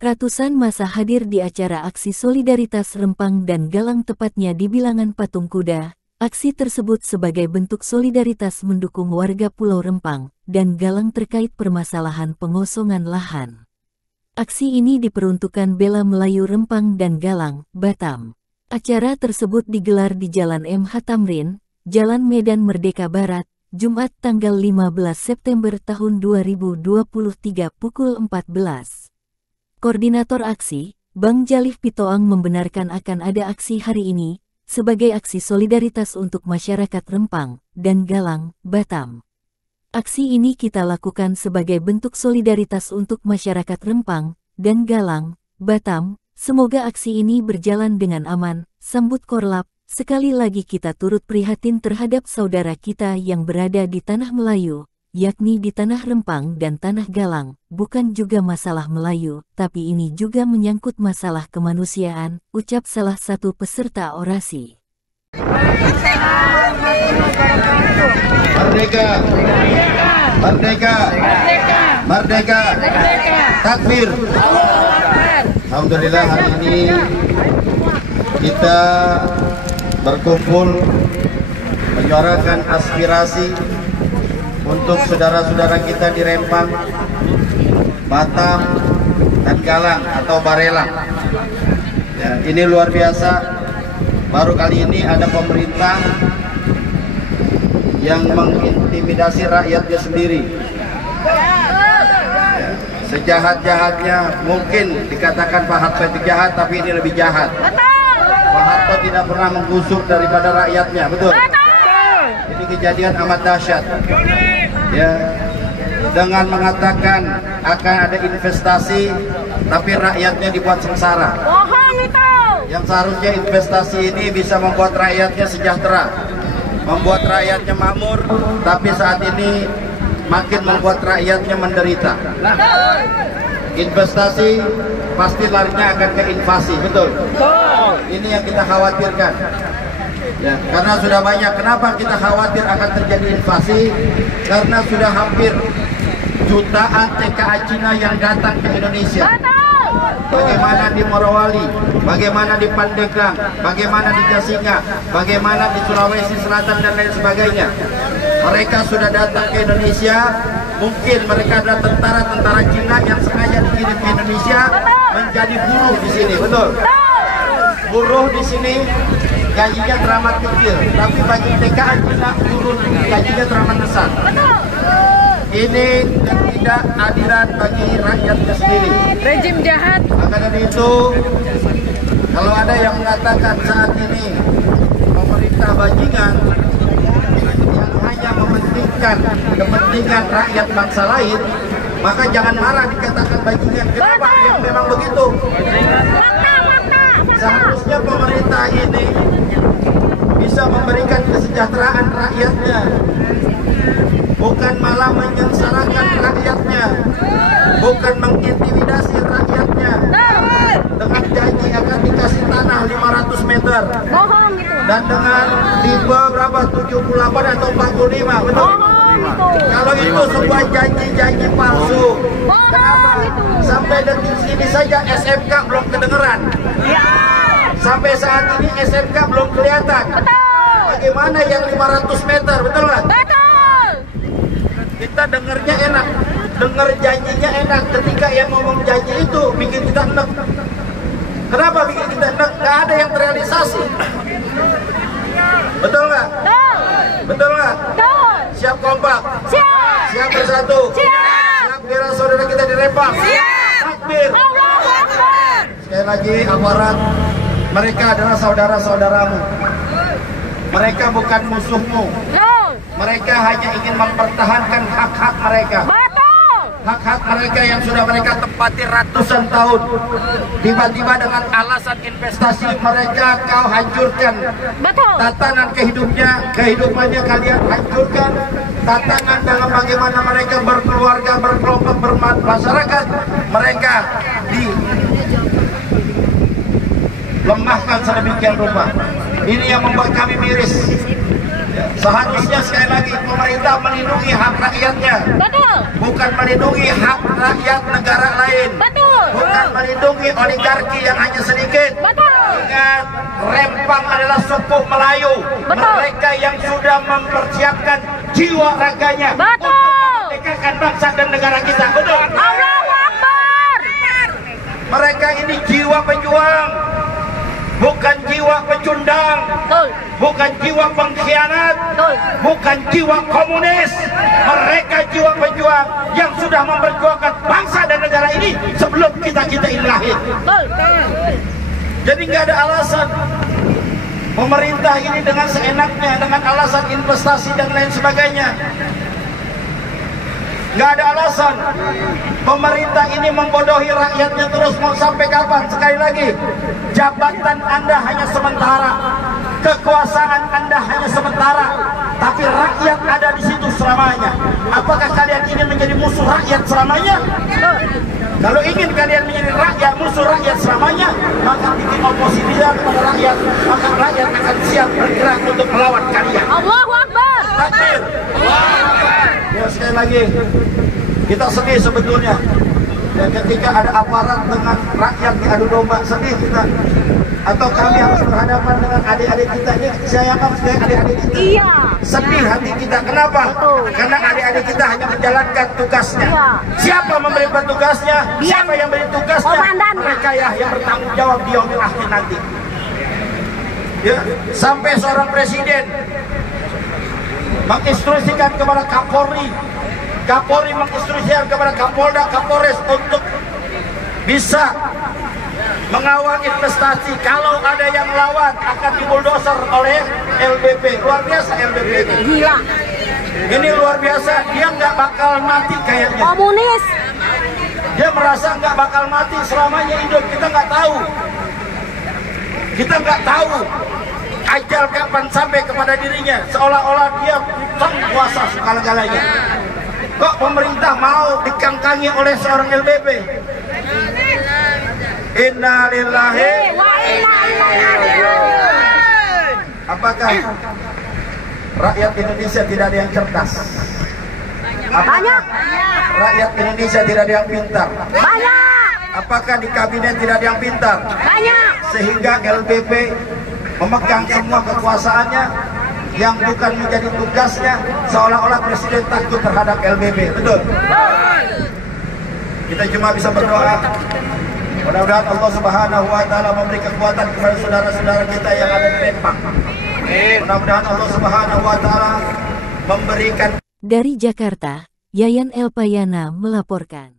Ratusan massa hadir di acara aksi solidaritas Rempang dan Galang tepatnya di bilangan Patung Kuda. Aksi tersebut sebagai bentuk solidaritas mendukung warga Pulau Rempang dan Galang terkait permasalahan pengosongan lahan. Aksi ini diperuntukkan Bela Melayu Rempang dan Galang, Batam. Acara tersebut digelar di Jalan MH Tamrin, Jalan Medan Merdeka Barat, Jumat tanggal 15 September tahun 2023 pukul 14. Koordinator aksi, Bang Jalif Pitoang membenarkan akan ada aksi hari ini, sebagai aksi solidaritas untuk masyarakat Rempang dan Galang, Batam. Aksi ini kita lakukan sebagai bentuk solidaritas untuk masyarakat Rempang dan Galang, Batam. Semoga aksi ini berjalan dengan aman, sambut Korlap. Sekali lagi kita turut prihatin terhadap saudara kita yang berada di Tanah Melayu, yakni di Tanah Rempang dan Tanah Galang. Bukan juga masalah Melayu, tapi ini juga menyangkut masalah kemanusiaan, ucap salah satu peserta orasi. Merdeka! Merdeka! Merdeka! Takbir! Alhamdulillah hari ini kita berkumpul menyuarakan aspirasi untuk saudara-saudara kita di Rempang, Batam, dan Galang atau Barelang. Ya, ini luar biasa. Baru kali ini ada pemerintah yang mengintimidasi rakyatnya sendiri. Ya, sejahat-jahatnya mungkin dikatakan Pak Harto itu jahat, tapi ini lebih jahat. Pak Harto tidak pernah menggusur daripada rakyatnya, betul? Ini kejadian amat dahsyat. Ya, dengan mengatakan akan ada investasi, tapi rakyatnya dibuat sengsara. Bohong itu. Yang seharusnya investasi ini bisa membuat rakyatnya sejahtera, membuat rakyatnya makmur, tapi saat ini makin membuat rakyatnya menderita. Investasi pasti larinya akan ke invasi, betul? Ini yang kita khawatirkan. Ya, karena sudah banyak. Kenapa kita khawatir akan terjadi invasi? Karena sudah hampir jutaan TKA Cina yang datang ke Indonesia. Bagaimana di Morowali, bagaimana di Pandeglang, bagaimana di Jasinga, bagaimana di Sulawesi Selatan dan lain sebagainya. Mereka sudah datang ke Indonesia. Mungkin mereka adalah tentara-tentara Cina yang sengaja dikirim ke Indonesia menjadi buruh di sini, betul? Buruh di sini gajinya teramat kecil, tapi bagi TKA Cina turun gajinya teramat besar. Ini ketidakadilan bagi rakyatnya sendiri. Rejim jahat. Maka dari itu, kalau ada yang mengatakan saat ini pemerintah bajingan yang hanya mementingkan kepentingan rakyat bangsa lain, maka jangan marah dikatakan bajingan. Kenapa? Yang memang begitu. Seharusnya pemerintah ini bisa memberikan kesejahteraan rakyatnya, bukan malah menyengsarakan rakyatnya, bukan mengintimidasi rakyatnya dengan janji akan dikasih tanah 500 meter. Bohong itu. Dan dengan tipe berapa? 78 atau 45, betul? Kalau itu sebuah janji-janji palsu. Kenapa? Sampai detik ini saja SMK belum kedengeran. Sampai saat ini SMK belum kelihatan. Bagaimana yang 500 meter, betul nggak? Betul. Kita dengarnya enak, dengar janjinya enak. Ketika yang ngomong janji itu bikin kita enak. Kenapa bikin kita enak? Nggak ada yang terrealisasi. Betul nggak? Betul nggak? Siap kompak? Siap. Siap bersatu? Siap. Siap bela saudara kita di Rempang? Siap. Takbir. Allahu Akbar. Sekali lagi aparat, mereka adalah saudara-saudaramu. Mereka bukan musuhmu. Mereka hanya ingin mempertahankan hak-hak mereka. Hak-hak mereka yang sudah mereka tempati ratusan tahun. Tiba-tiba dengan alasan investasi mereka kau hancurkan. Betul. Tatanan kehidupannya kalian hancurkan. Tatanan dalam bagaimana mereka berkeluarga, berkelompok, bermasyarakat, mereka dilemahkan sedemikian rupa. Ini yang membuat kami miris. Seharusnya sekali lagi pemerintah melindungi hak rakyatnya. Betul. Bukan melindungi hak rakyat negara lain. Betul. bukan melindungi oligarki yang hanya sedikit. Ingat, Rempang adalah suku Melayu. Mereka yang sudah mempersiapkan jiwa raganya untuk memerdekakan bangsa dan negara kita. Betul. Allahu Akbar. Mereka ini jiwa pejuang, bukan jiwa pecundang, bukan jiwa pengkhianat, bukan jiwa komunis. Mereka jiwa pejuang yang sudah memperjuangkan bangsa dan negara ini sebelum kita ini lahir. Jadi nggak ada alasan pemerintah ini dengan seenaknya, dengan alasan investasi dan lain sebagainya. Nggak ada alasan pemerintah ini membodohi rakyatnya terus. Mau sampai kapan? Sekali lagi, jabatan Anda hanya sementara, kekuasaan Anda hanya sementara, tapi rakyat ada di situ selamanya. Apakah kalian ingin menjadi musuh rakyat selamanya? Kalau ingin kalian menjadi musuh rakyat selamanya, maka bikin oposisi kepada rakyat, maka rakyat akan siap bergerak untuk melawan kalian. Allahu Akbar. Takbir. Ya, sekali lagi, kita sedih sebetulnya. Dan ketika ada aparat dengan rakyat diadu domba, sedih kita. Atau kami harus berhadapan dengan adik-adik kita. Ini saya anggap sebagai adik-adik kita. Iya. Sedih hati kita. Kenapa? Karena adik-adik kita hanya menjalankan tugasnya. Siapa memberikan tugasnya? Siapa yang beri tugasnya? Mereka ya yang bertanggung jawab di yaumil akhir nanti. Ya, sampai seorang presiden menginstruksikan kepada Kapolri, Kapolri menginstruksikan kepada Kapolda, Kapolres untuk bisa mengawal investasi. Kalau ada yang lawan akan dibuldoser oleh LBP. Luar biasa LBP ini. Gila. Ini luar biasa. Dia nggak bakal mati kayaknya. Komunis. Dia merasa nggak bakal mati selamanya hidup. Kita nggak tahu. Kita nggak tahu ajal kapan sampai kepada dirinya. Seolah-olah dia sang kuasa segala-galanya. Kok pemerintah mau dikangkangi oleh seorang LBP? Innalillahi Wa inna ilaihi raji'un. Apakah rakyat Indonesia tidak ada yang cerdas? Banyak. Rakyat Indonesia tidak ada yang pintar? Banyak. Apakah di kabinet tidak ada yang pintar? Banyak. Sehingga LBP memegang semua kekuasaannya yang bukan menjadi tugasnya, seolah-olah presiden takut terhadap LBP. Betul? Kita cuma bisa berdoa. Mudah-mudahan Allah Subhanahu wa Ta'ala memberi kekuatan kepada saudara-saudara kita yang ada di Rempang. Mudah-mudahan Allah Subhanahu wa Ta'ala memberikan. Dari Jakarta, Yayan Elpayana melaporkan.